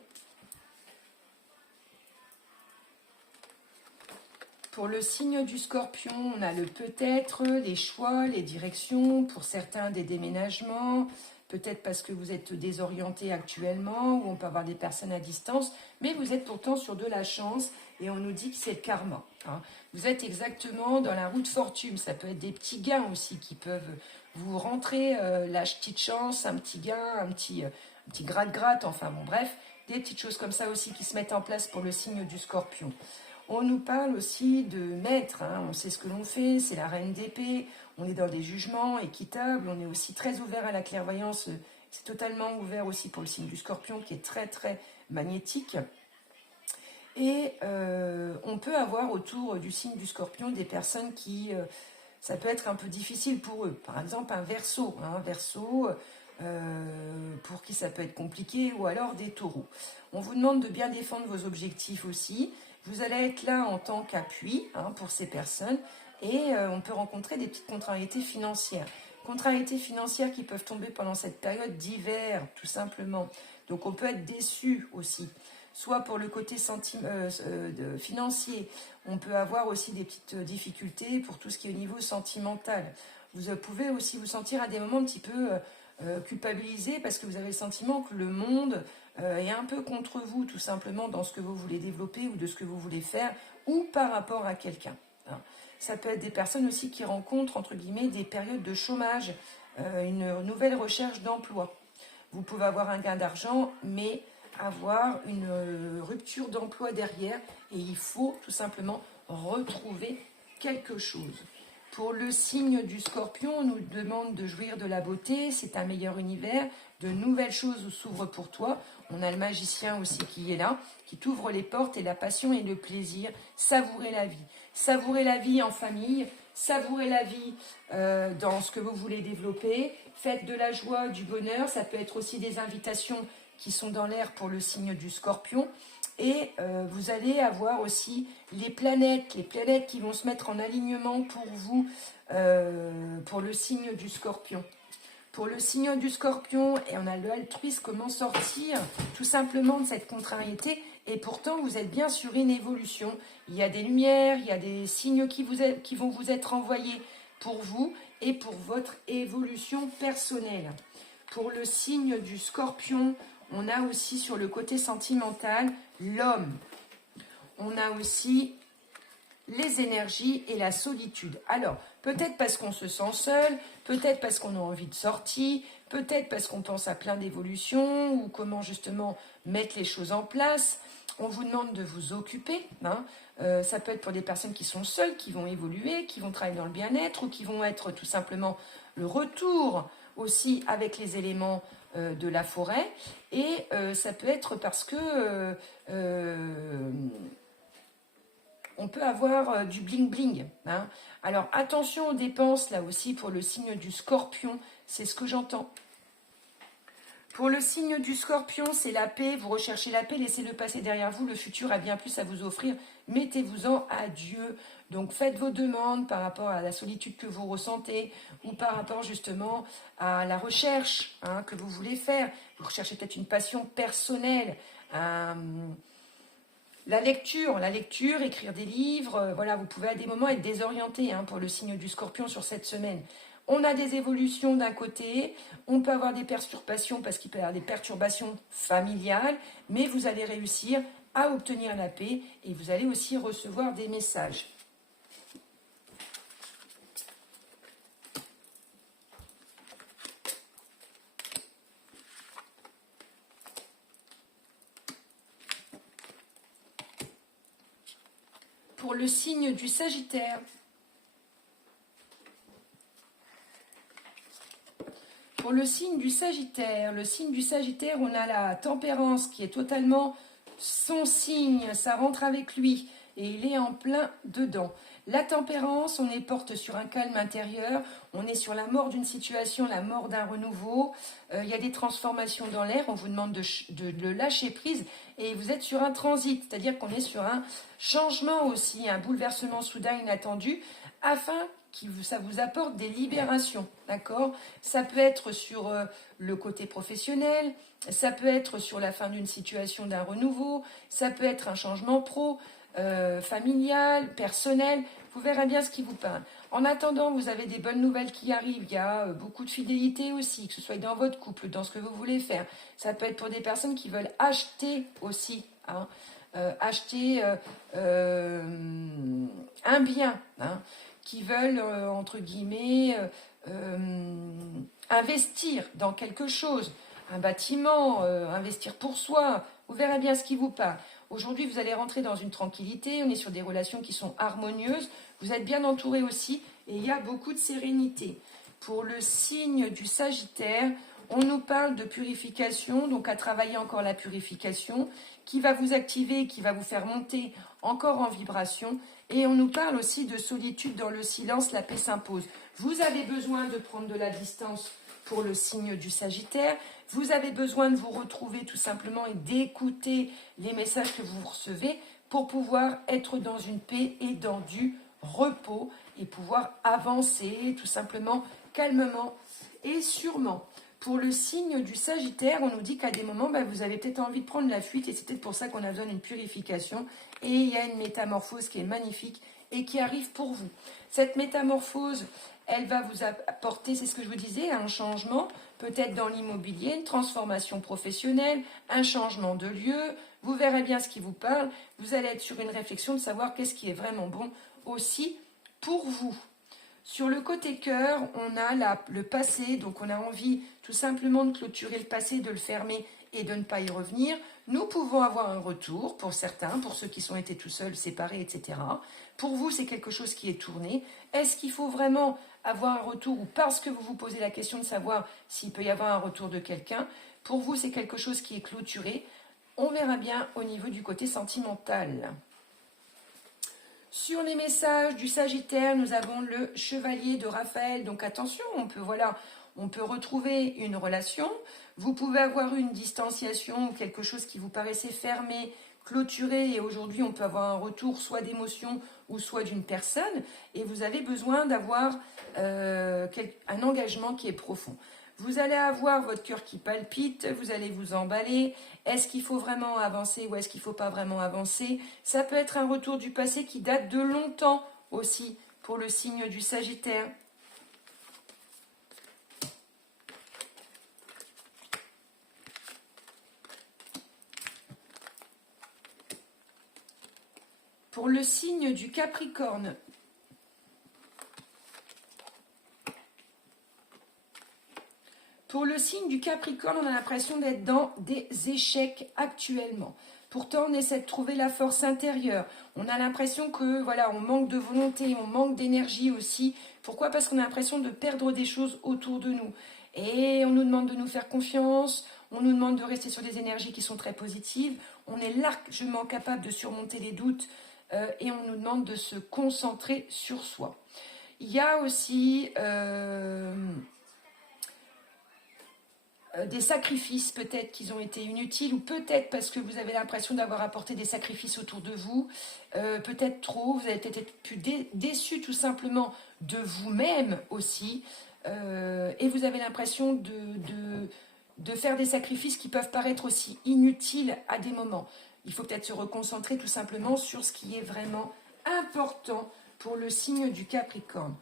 Pour le signe du Scorpion, on a le peut-être, les choix, les directions, pour certains des déménagements, peut-être parce que vous êtes désorienté actuellement, ou on peut avoir des personnes à distance, mais vous êtes pourtant sur de la chance, et on nous dit que c'est le karma. Hein. Vous êtes exactement dans la roue de fortune, ça peut être des petits gains aussi qui peuvent vous rentrer la petite chance, un petit gain, un petit gratte-gratte, enfin bon bref, des petites choses comme ça aussi qui se mettent en place pour le signe du Scorpion. On nous parle aussi de maître, hein, on sait ce que l'on fait, c'est la reine d'épée, on est dans des jugements équitables, on est aussi très ouvert à la clairvoyance, c'est totalement ouvert aussi pour le signe du Scorpion qui est très très magnétique. Et on peut avoir autour du signe du Scorpion des personnes qui, ça peut être un peu difficile pour eux. Par exemple, un Verseau, pour qui ça peut être compliqué, ou alors des Taureaux. On vous demande de bien défendre vos objectifs aussi. Vous allez être là en tant qu'appui pour ces personnes, et on peut rencontrer des petites contrariétés financières. Contrariétés financières qui peuvent tomber pendant cette période d'hiver, tout simplement. Donc on peut être déçu aussi. Soit pour le côté financier, on peut avoir aussi des petites difficultés pour tout ce qui est au niveau sentimental. Vous pouvez aussi vous sentir à des moments un petit peu culpabilisé parce que vous avez le sentiment que le monde est un peu contre vous, tout simplement, dans ce que vous voulez développer ou de ce que vous voulez faire, ou par rapport à quelqu'un. Ça peut être des personnes aussi qui rencontrent, entre guillemets, des périodes de chômage, une nouvelle recherche d'emploi. Vous pouvez avoir un gain d'argent, mais avoir une rupture d'emploi derrière, et il faut tout simplement retrouver quelque chose. Pour le signe du Scorpion, on nous demande de jouir de la beauté, c'est un meilleur univers, de nouvelles choses s'ouvrent pour toi. On a le magicien aussi qui est là, qui t'ouvre les portes, et la passion et le plaisir. Savourez la vie. Savourez la vie en famille, savourez la vie dans ce que vous voulez développer. Faites de la joie, du bonheur. Ça peut être aussi des invitations qui sont dans l'air pour le signe du Scorpion. Et vous allez avoir aussi les planètes qui vont se mettre en alignement pour vous, pour le signe du Scorpion. Pour le signe du Scorpion, et on a l'altruisme, comment sortir tout simplement de cette contrariété, et pourtant vous êtes bien sur une évolution. Il y a des lumières, il y a des signes qui vont vous être envoyés pour vous et pour votre évolution personnelle. Pour le signe du Scorpion, on a aussi sur le côté sentimental l'homme. On a aussi les énergies et la solitude. Alors, peut-être parce qu'on se sent seul, peut-être parce qu'on a envie de sortir, peut-être parce qu'on pense à plein d'évolutions ou comment justement mettre les choses en place. On vous demande de vous occuper. Ça peut être pour des personnes qui sont seules, qui vont évoluer, qui vont travailler dans le bien-être, ou qui vont être tout simplement le retour aussi avec les éléments de la forêt. Et ça peut être parce que on peut avoir du bling-bling. Alors attention aux dépenses là aussi pour le signe du Scorpion, c'est ce que j'entends. Pour le signe du Scorpion, c'est la paix, vous recherchez la paix, laissez-le passer derrière vous, le futur a bien plus à vous offrir, mettez-vous-en à Dieu. Donc faites vos demandes par rapport à la solitude que vous ressentez, ou par rapport justement à la recherche que vous voulez faire. Vous recherchez peut-être une passion personnelle, la lecture, écrire des livres, voilà, vous pouvez à des moments être désorienté pour le signe du Scorpion sur cette semaine. On a des évolutions d'un côté, on peut avoir des perturbations parce qu'il peut y avoir des perturbations familiales, mais vous allez réussir à obtenir la paix et vous allez aussi recevoir des messages. Pour le signe du Sagittaire, le signe du Sagittaire, on a la tempérance qui est totalement son signe, ça rentre avec lui et il est en plein dedans. La tempérance, on est porte sur un calme intérieur, on est sur la mort d'une situation, la mort d'un renouveau, il y a des transformations dans l'air, on vous demande de lâcher prise et vous êtes sur un transit, c'est-à-dire qu'on est sur un changement aussi, un bouleversement soudain inattendu, afin que ça vous apporte des libérations, d'accord? Ça peut être sur le côté professionnel, ça peut être sur la fin d'une situation, d'un renouveau, ça peut être un changement familial, personnel, vous verrez bien ce qui vous parle. En attendant, vous avez des bonnes nouvelles qui arrivent, il y a beaucoup de fidélité aussi, que ce soit dans votre couple, dans ce que vous voulez faire. Ça peut être pour des personnes qui veulent acheter aussi, acheter un bien, qui veulent, entre guillemets, investir dans quelque chose, un bâtiment, investir pour soi. Vous verrez bien ce qui vous parle. Aujourd'hui, vous allez rentrer dans une tranquillité, on est sur des relations qui sont harmonieuses, vous êtes bien entouré aussi, et il y a beaucoup de sérénité. Pour le signe du Sagittaire, On nous parle de purification, donc à travailler encore la purification, qui va vous activer, qui va vous faire monter encore en vibration. Et on nous parle aussi de solitude dans le silence, la paix s'impose. Vous avez besoin de prendre de la distance pour le signe du Sagittaire. Vous avez besoin de vous retrouver tout simplement et d'écouter les messages que vous recevez pour pouvoir être dans une paix et dans du repos et pouvoir avancer tout simplement calmement et sûrement. Pour le signe du Sagittaire, on nous dit qu'à des moments, vous avez peut-être envie de prendre la fuite et c'est peut-être pour ça qu'on a besoin d'une purification. Et il y a une métamorphose qui est magnifique et qui arrive pour vous. Cette métamorphose, elle va vous apporter, c'est ce que je vous disais, un changement, peut-être dans l'immobilier, une transformation professionnelle, un changement de lieu. Vous verrez bien ce qui vous parle. Vous allez être sur une réflexion de savoir qu'est-ce qui est vraiment bon aussi pour vous. Sur le côté cœur, on a le passé, donc on a envie tout simplement de clôturer le passé, de le fermer et de ne pas y revenir. Nous pouvons avoir un retour pour certains, pour ceux qui sont été tout seuls, séparés, etc. Pour vous, c'est quelque chose qui est tourné. Est-ce qu'il faut vraiment avoir un retour ou parce que vous vous posez la question de savoir s'il peut y avoir un retour de quelqu'un? Pour vous, c'est quelque chose qui est clôturé. On verra bien au niveau du côté sentimental. Sur les messages du Sagittaire, nous avons le chevalier de Raphaël. Donc attention, on peut retrouver une relation. Vous pouvez avoir une distanciation ou quelque chose qui vous paraissait fermé, clôturé. Et aujourd'hui, on peut avoir un retour soit d'émotion ou soit d'une personne. Et vous avez besoin d'avoir un engagement qui est profond. Vous allez avoir votre cœur qui palpite, vous allez vous emballer. Est-ce qu'il faut vraiment avancer ou est-ce qu'il ne faut pas vraiment avancer? Ça peut être un retour du passé qui date de longtemps aussi pour le signe du Sagittaire. Pour le signe du Capricorne, pour le signe du Capricorne, on a l'impression d'être dans des échecs actuellement. Pourtant, on essaie de trouver la force intérieure. On a l'impression que, voilà, on manque de volonté, on manque d'énergie aussi. Pourquoi? Parce qu'on a l'impression de perdre des choses autour de nous. Et on nous demande de nous faire confiance, on nous demande de rester sur des énergies qui sont très positives. On est largement capable de surmonter les doutes et on nous demande de se concentrer sur soi. Il y a aussi des sacrifices peut-être qui ont été inutiles ou peut-être parce que vous avez l'impression d'avoir apporté des sacrifices autour de vous, peut-être trop, vous avez peut-être été plus déçu tout simplement de vous-même aussi et vous avez l'impression de faire des sacrifices qui peuvent paraître aussi inutiles à des moments. Il faut peut-être se reconcentrer tout simplement sur ce qui est vraiment important pour le signe du Capricorne.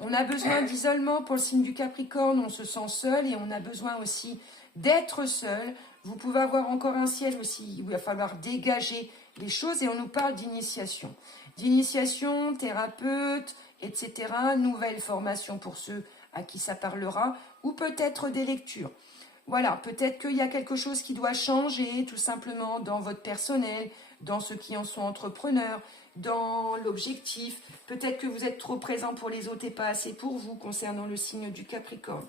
On a besoin d'isolement pour le signe du Capricorne, on se sent seul et on a besoin aussi d'être seul. Vous pouvez avoir encore un ciel aussi où il va falloir dégager les choses et on nous parle d'initiation. D'initiation, thérapeute, etc. Nouvelle formation pour ceux à qui ça parlera ou peut-être des lectures. Voilà, peut-être qu'il y a quelque chose qui doit changer tout simplement dans votre personnel, dans ceux qui en sont entrepreneurs, dans l'objectif. Peut-être que vous êtes trop présent pour les autres et pas assez pour vous concernant le signe du Capricorne.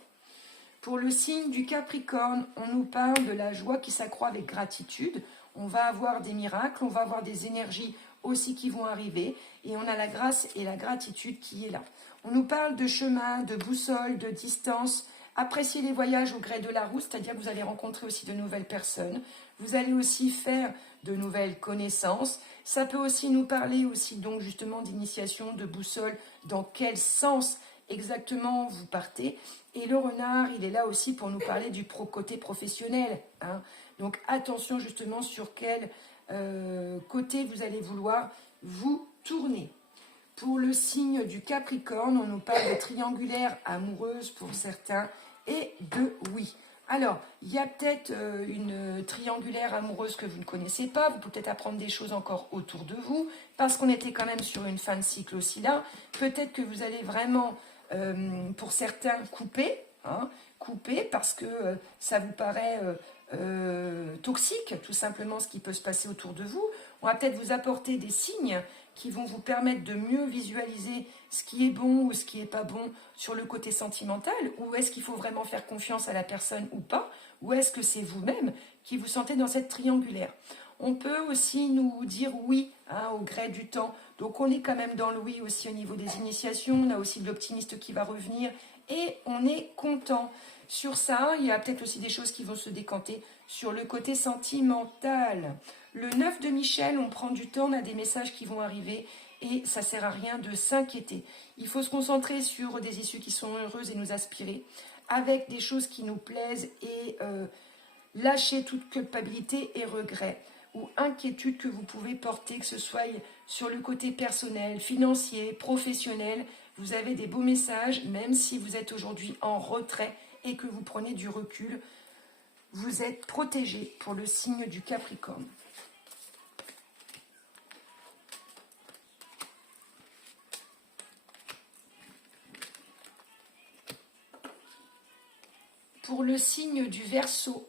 Pour le signe du Capricorne, on nous parle de la joie qui s'accroît avec gratitude. On va avoir des miracles, on va avoir des énergies aussi qui vont arriver et on a la grâce et la gratitude qui est là. On nous parle de chemin, de boussole, de distance. Appréciez les voyages au gré de la roue, c'est-à-dire que vous allez rencontrer aussi de nouvelles personnes. Vous allez aussi faire de nouvelles connaissances. Ça peut aussi nous parler aussi donc justement d'initiation, de boussole, dans quel sens exactement vous partez. Et le renard, il est là aussi pour nous parler du côté professionnel. Hein. Donc attention justement sur quel côté vous allez vouloir vous tourner. Pour le signe du Capricorne, on nous parle de triangulaire amoureuse pour certains et de oui. Alors, il y a peut-être une triangulaire amoureuse que vous ne connaissez pas. Vous pouvez peut-être apprendre des choses encore autour de vous parce qu'on était quand même sur une fin de cycle aussi là. Peut-être que vous allez vraiment, pour certains, couper parce que ça vous paraît toxique, tout simplement ce qui peut se passer autour de vous. On va peut-être vous apporter des signes qui vont vous permettre de mieux visualiser ce qui est bon ou ce qui n'est pas bon sur le côté sentimental, ou est-ce qu'il faut vraiment faire confiance à la personne ou pas, ou est-ce que c'est vous-même qui vous sentez dans cette triangulaire. On peut aussi nous dire oui au gré du temps, donc on est quand même dans le oui aussi au niveau des initiations, on a aussi de l'optimiste qui va revenir et on est content. Sur ça, il y a peut-être aussi des choses qui vont se décanter sur le côté sentimental. Le 9 de Michel, on prend du temps, on a des messages qui vont arriver et ça ne sert à rien de s'inquiéter. Il faut se concentrer sur des issues qui sont heureuses et nous aspirer, avec des choses qui nous plaisent et lâcher toute culpabilité et regret ou inquiétude que vous pouvez porter, que ce soit sur le côté personnel, financier, professionnel. Vous avez des beaux messages, même si vous êtes aujourd'hui en retrait et que vous prenez du recul. Vous êtes protégé pour le signe du Capricorne. Pour le signe du Verseau,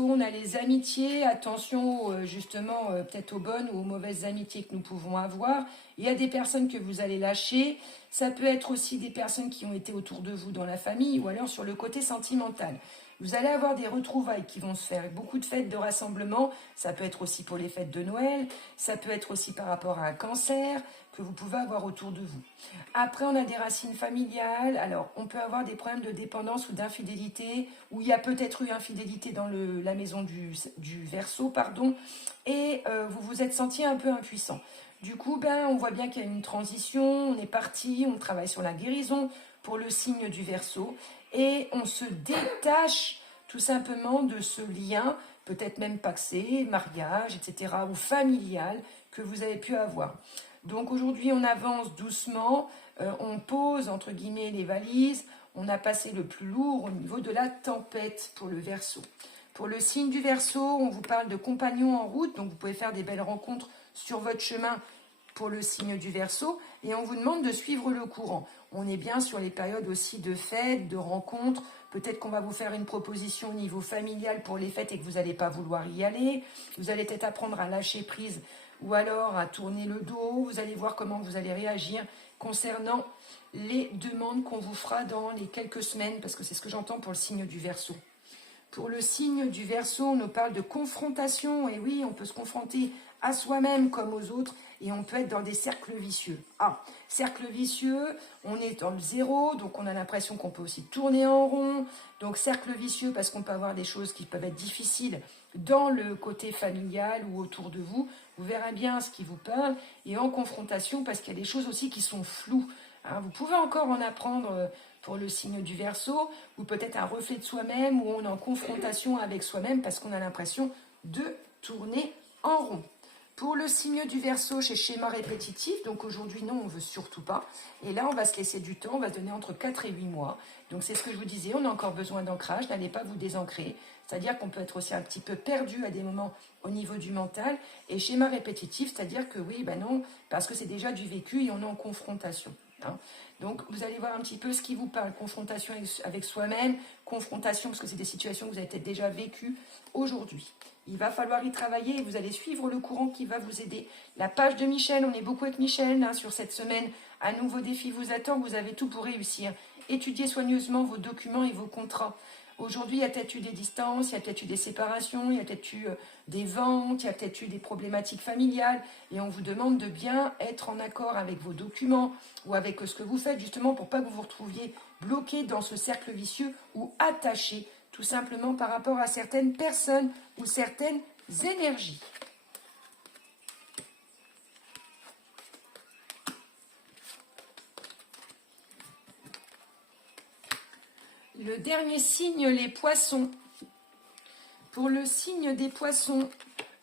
on a les amitiés. Attention justement peut-être aux bonnes ou aux mauvaises amitiés que nous pouvons avoir. Il y a des personnes que vous allez lâcher. Ça peut être aussi des personnes qui ont été autour de vous dans la famille ou alors sur le côté sentimental. Vous allez avoir des retrouvailles qui vont se faire. Beaucoup de fêtes de rassemblement. Ça peut être aussi pour les fêtes de Noël. Ça peut être aussi par rapport à un cancer que vous pouvez avoir autour de vous. Après, on a des racines familiales. Alors, on peut avoir des problèmes de dépendance ou d'infidélité, où il y a peut-être eu infidélité dans la maison du Verseau, pardon, et vous vous êtes senti un peu impuissant. Du coup, on voit bien qu'il y a une transition, on est parti, on travaille sur la guérison pour le signe du Verseau, et on se détache tout simplement de ce lien, peut-être même paxé, mariage, etc., ou familial, que vous avez pu avoir. Donc aujourd'hui, on avance doucement, on pose entre guillemets les valises, on a passé le plus lourd au niveau de la tempête pour le Verseau. Pour le signe du Verseau, on vous parle de compagnons en route, donc vous pouvez faire des belles rencontres sur votre chemin pour le signe du Verseau, et on vous demande de suivre le courant. On est bien sur les périodes aussi de fêtes, de rencontres. Peut-être qu'on va vous faire une proposition au niveau familial pour les fêtes et que vous n'allez pas vouloir y aller. Vous allez peut-être apprendre à lâcher prise ou alors à tourner le dos. Vous allez voir comment vous allez réagir concernant les demandes qu'on vous fera dans les quelques semaines, parce que c'est ce que j'entends pour le signe du Verseau. Pour le signe du Verseau, on nous parle de confrontation. Et oui, on peut se confronter à soi-même comme aux autres et on peut être dans des cercles vicieux. Cercle vicieux, on est dans le zéro, donc on a l'impression qu'on peut aussi tourner en rond. Donc cercle vicieux parce qu'on peut avoir des choses qui peuvent être difficiles dans le côté familial ou autour de vous. Vous verrez bien ce qui vous parle. Et en confrontation parce qu'il y a des choses aussi qui sont floues. Vous pouvez encore en apprendre pour le signe du Verseau, ou peut-être un reflet de soi-même, où on est en confrontation avec soi-même parce qu'on a l'impression de tourner en rond. Pour le signe du Verseau, chez schéma répétitif, donc aujourd'hui non, on ne veut surtout pas. Et là, on va se laisser du temps, on va se donner entre 4 et 8 mois. Donc c'est ce que je vous disais, on a encore besoin d'ancrage, n'allez pas vous désancrer. C'est-à-dire qu'on peut être aussi un petit peu perdu à des moments au niveau du mental. Et schéma répétitif, c'est-à-dire que oui, non, parce que c'est déjà du vécu et on est en confrontation. Donc vous allez voir un petit peu ce qui vous parle, confrontation avec soi-même, confrontation parce que c'est des situations que vous avez peut-être déjà vécues aujourd'hui. Il va falloir y travailler et vous allez suivre le courant qui va vous aider. La page de Michel, on est beaucoup avec Michel sur cette semaine. Un nouveau défi vous attend, vous avez tout pour réussir. Étudiez soigneusement vos documents et vos contrats. Aujourd'hui, il y a peut-être eu des distances, il y a peut-être eu des séparations, il y a peut-être eu des ventes, il y a peut-être eu des problématiques familiales. Et on vous demande de bien être en accord avec vos documents ou avec ce que vous faites, justement pour pas que vous vous retrouviez bloqué dans ce cercle vicieux ou attaché, tout simplement par rapport à certaines personnes ou certaines énergies. Le dernier signe, les poissons. Pour le signe des poissons,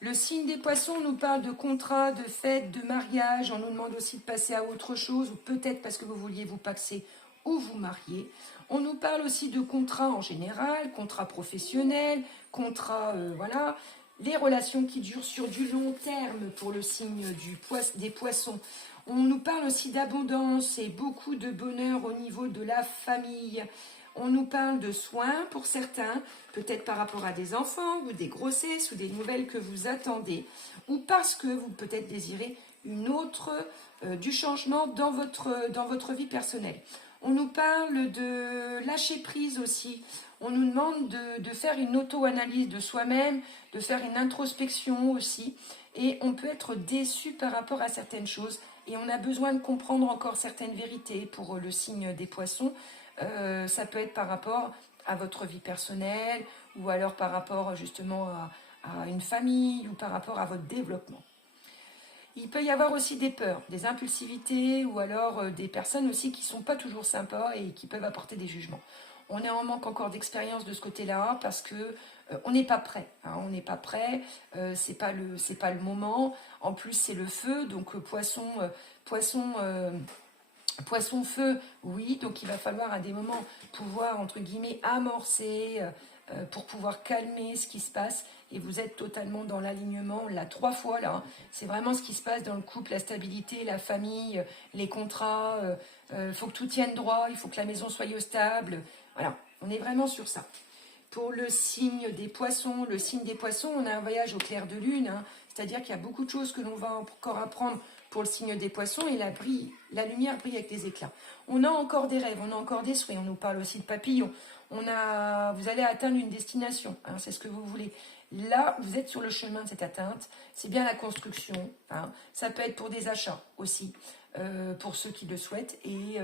le signe des poissons nous parle de contrat, de fête, de mariage. On nous demande aussi de passer à autre chose, ou peut-être parce que vous vouliez vous paxer ou vous marier. On nous parle aussi de contrat en général, contrat professionnel, contrat, voilà. Les relations qui durent sur du long terme pour le signe des poissons. On nous parle aussi d'abondance et beaucoup de bonheur au niveau de la famille. On nous parle de soins pour certains, peut-être par rapport à des enfants ou des grossesses ou des nouvelles que vous attendez, ou parce que vous peut-être désirez du changement dans votre vie personnelle. On nous parle de lâcher prise aussi. On nous demande de faire une auto-analyse de soi-même, de faire une introspection aussi. Et on peut être déçu par rapport à certaines choses. Et on a besoin de comprendre encore certaines vérités pour le signe des poissons. Ça peut être par rapport à votre vie personnelle ou alors par rapport justement à une famille ou par rapport à votre développement. Il peut y avoir aussi des peurs, des impulsivités ou alors des personnes aussi qui ne sont pas toujours sympas et qui peuvent apporter des jugements. On est en manque encore d'expérience de ce côté-là parce que on n'est pas prêt. Hein, on n'est pas prêt, c'est pas le moment. En plus, c'est le feu, donc poisson feu, oui, donc il va falloir à des moments pouvoir, entre guillemets, amorcer pour pouvoir calmer ce qui se passe et vous êtes totalement dans l'alignement, là, 3 fois, là, hein. C'est vraiment ce qui se passe dans le couple, la stabilité, la famille, les contrats, faut que tout tienne droit, il faut que la maison soit stable, voilà, on est vraiment sur ça. Pour le signe des poissons, on a un voyage au clair de lune, hein, c'est-à-dire qu'il y a beaucoup de choses que l'on va encore apprendre pour le signe des poissons et la lumière brille avec des éclats. On a encore des rêves, on a encore des souhaits, on nous parle aussi de papillons. Vous allez atteindre une destination, hein, c'est ce que vous voulez. Là, vous êtes sur le chemin de cette atteinte, c'est bien la construction, hein. Ça peut être pour des achats aussi, pour ceux qui le souhaitent, et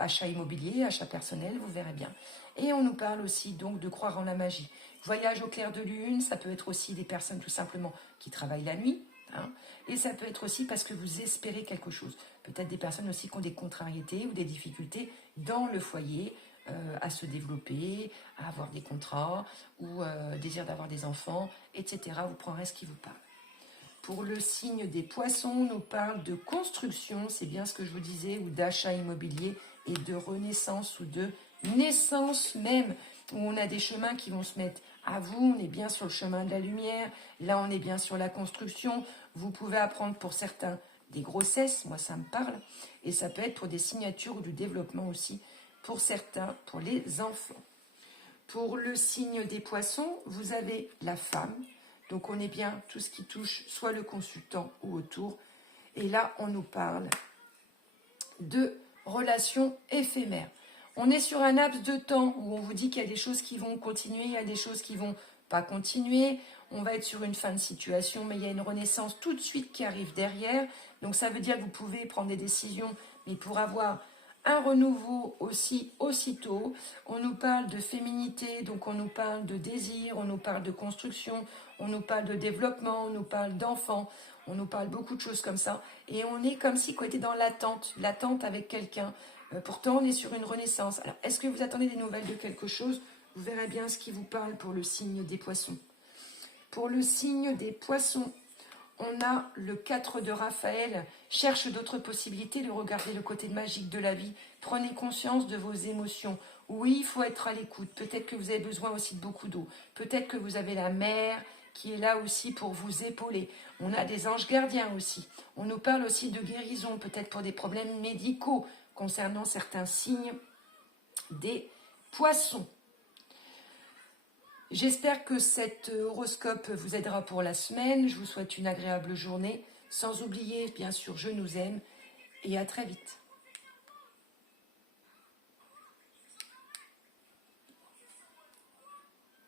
achat immobilier, achat personnel, vous verrez bien. Et on nous parle aussi donc de croire en la magie. Voyage au clair de lune, ça peut être aussi des personnes tout simplement qui travaillent la nuit, hein, et ça peut être aussi parce que vous espérez quelque chose. Peut-être des personnes aussi qui ont des contrariétés ou des difficultés dans le foyer, à se développer, à avoir des contrats ou désir d'avoir des enfants, etc. Vous prendrez ce qui vous parle. Pour le signe des poissons, on nous parle de construction, c'est bien ce que je vous disais, ou d'achat immobilier et de renaissance ou de naissance même, où on a des chemins qui vont se mettre à vous, on est bien sur le chemin de la lumière, là on est bien sur la construction, vous pouvez apprendre pour certains des grossesses, moi ça me parle, et ça peut être pour des signatures ou du développement aussi, pour certains, pour les enfants. Pour le signe des poissons, vous avez la femme, donc on est bien tout ce qui touche soit le consultant ou autour, et là on nous parle de relations éphémères. On est sur un laps de temps où on vous dit qu'il y a des choses qui vont continuer, il y a des choses qui vont pas continuer. On va être sur une fin de situation, mais il y a une renaissance tout de suite qui arrive derrière. Donc ça veut dire que vous pouvez prendre des décisions, mais pour avoir un renouveau aussi aussitôt. On nous parle de féminité, donc on nous parle de désir, on nous parle de construction, on nous parle de développement, on nous parle d'enfants, on nous parle beaucoup de choses comme ça. Et on est comme si on était dans l'attente avec quelqu'un. Pourtant, on est sur une renaissance. Alors, est-ce que vous attendez des nouvelles de quelque chose? Vous verrez bien ce qui vous parle pour le signe des poissons. Pour le signe des poissons, on a le 4 de Raphaël. Cherche d'autres possibilités, de regarder le côté magique de la vie. Prenez conscience de vos émotions. Oui, il faut être à l'écoute. Peut-être que vous avez besoin aussi de beaucoup d'eau. Peut-être que vous avez la mer qui est là aussi pour vous épauler. On a des anges gardiens aussi. On nous parle aussi de guérison, peut-être pour des problèmes médicaux concernant certains signes des poissons. J'espère que cet horoscope vous aidera pour la semaine. Je vous souhaite une agréable journée. Sans oublier, bien sûr, je nous aime et à très vite.